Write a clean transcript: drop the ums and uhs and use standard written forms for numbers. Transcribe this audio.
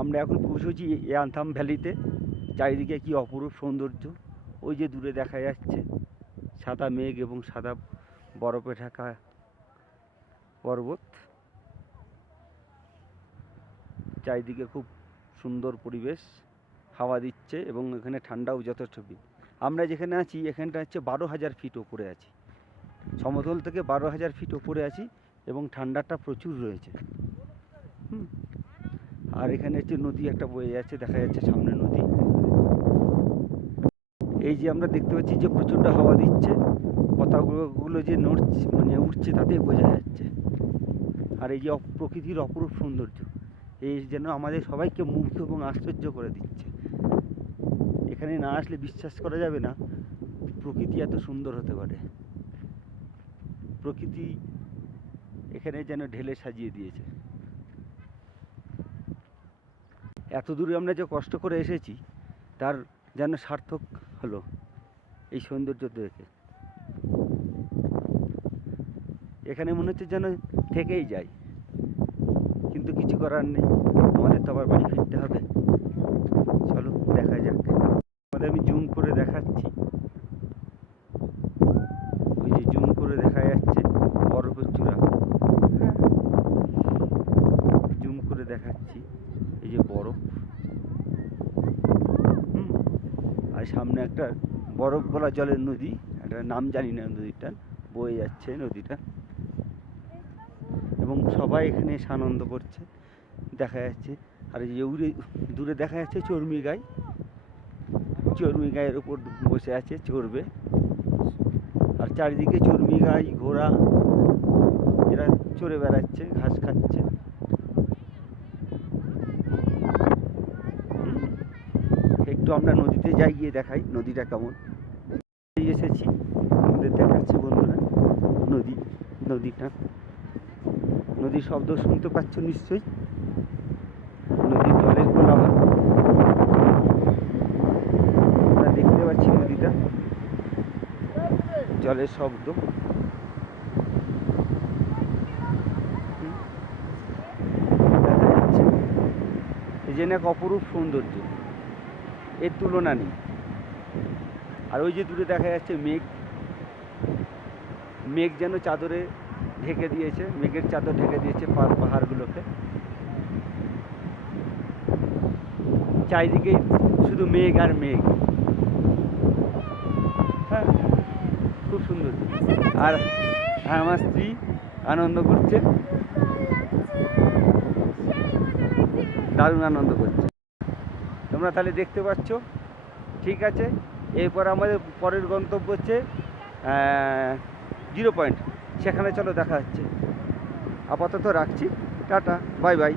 আমরা এখন পৌঁছেছি ইয়ানথাম ভ্যালিতে। চারিদিকে কি অপরূপ সৌন্দর্য! ওই যে দূরে দেখা যাচ্ছে সাদা মেঘ এবং সাদা বরফে ঢাকা পর্বত। চারিদিকে খুব সুন্দর পরিবেশ, হাওয়া দিচ্ছে এবং এখানে ঠান্ডাও যথেষ্ট। আমরা যেখানে আছি এখানটা হচ্ছে 12,000 ফিট ওপরে আছি, সমতল থেকে 12,000 ফিট ওপরে আছি এবং ঠান্ডাটা প্রচুর রয়েছে। আর এখানে হচ্ছে নদী একটা বয়ে যাচ্ছে, দেখা যাচ্ছে সামনে নদী। এই যে আমরা দেখতে পাচ্ছি যে প্রচণ্ড হাওয়া দিচ্ছে, পতাকাগুলো যে নড়ছে মানে উঠছে তাতেই বোঝা যাচ্ছে। আর এই যে প্রকৃতির অপরূপ সৌন্দর্য, এই যেন আমাদের সবাইকে মুগ্ধ এবং আশ্চর্য করে দিচ্ছে। এখানে না আসলে বিশ্বাস করা যাবে না প্রকৃতি এত সুন্দর হতে পারে। প্রকৃতি এখানে যেন ঢেলে সাজিয়ে দিয়েছে। এত দূরে আমরা যে কষ্ট করে এসেছি তার যেন সার্থক হলো এই সৌন্দর্য দেখে। এখানে মনে হচ্ছে যেন থেকেই যাই, কিন্তু কিছু করার নেই, আমাদের তো আবার বাড়ি ফিরতে হবে। চলো দেখা যাক। আমি জুম করে দেখাচ্ছি, ওই যে জুম করে দেখা যাচ্ছে বরফের চূড়া। জুম করে দেখাচ্ছি এই যে বরফ, আর সামনে একটা বরফ গলা জলের নদী, একটা নাম জানি না নদীটা, বয়ে যাচ্ছে নদীটা এবং সবাই এখানে এসে আনন্দ করছে দেখা যাচ্ছে। আর এই যে দূরে দেখা যাচ্ছে চর্মি গাই, চর্মি গায়ের ওপর বসে আছে, চড়বে। আর চারিদিকে চর্মি গাই, ঘোড়া, এরা চড়ে বেড়াচ্ছে, ঘাস খাচ্ছে। একটু আমরা নদীতে যাই, গিয়ে দেখাই নদীটা কেমন। এসেছি, আমাদের দেখাচ্ছি বন্ধুরা নদীটা। নদীর শব্দ শুনতে পাচ্ছ নিশ্চয়ই, নদীর জলের কোলাহল আমরা দেখতে পাচ্ছি। নদীটা জলের শব্দ, দেখা যাচ্ছে। এই যে এক অপরূপ সৌন্দর্য, এর তুলনা নেই। আর ওই যে দূরে দেখা যাচ্ছে মেঘ যেন চাদরে ঢেকে দিয়েছে, মেঘের চাদর ঢেকে দিয়েছে পাহাড়গুলোকে। চারিদিকে শুধু মেঘ আর মেঘ। হ্যাঁ, খুব সুন্দর। আর আমার স্ত্রী আনন্দ করছে, দারুণ আনন্দ করছে। তোমরা তাহলে দেখতে পাচ্ছ। ঠিক আছে, এরপর আমাদের পরের গন্তব্য হচ্ছে 0 পয়েন্ট, সেখানে চলো দেখা হচ্ছে। আপাতত রাখছি, টাটা, বাই বাই।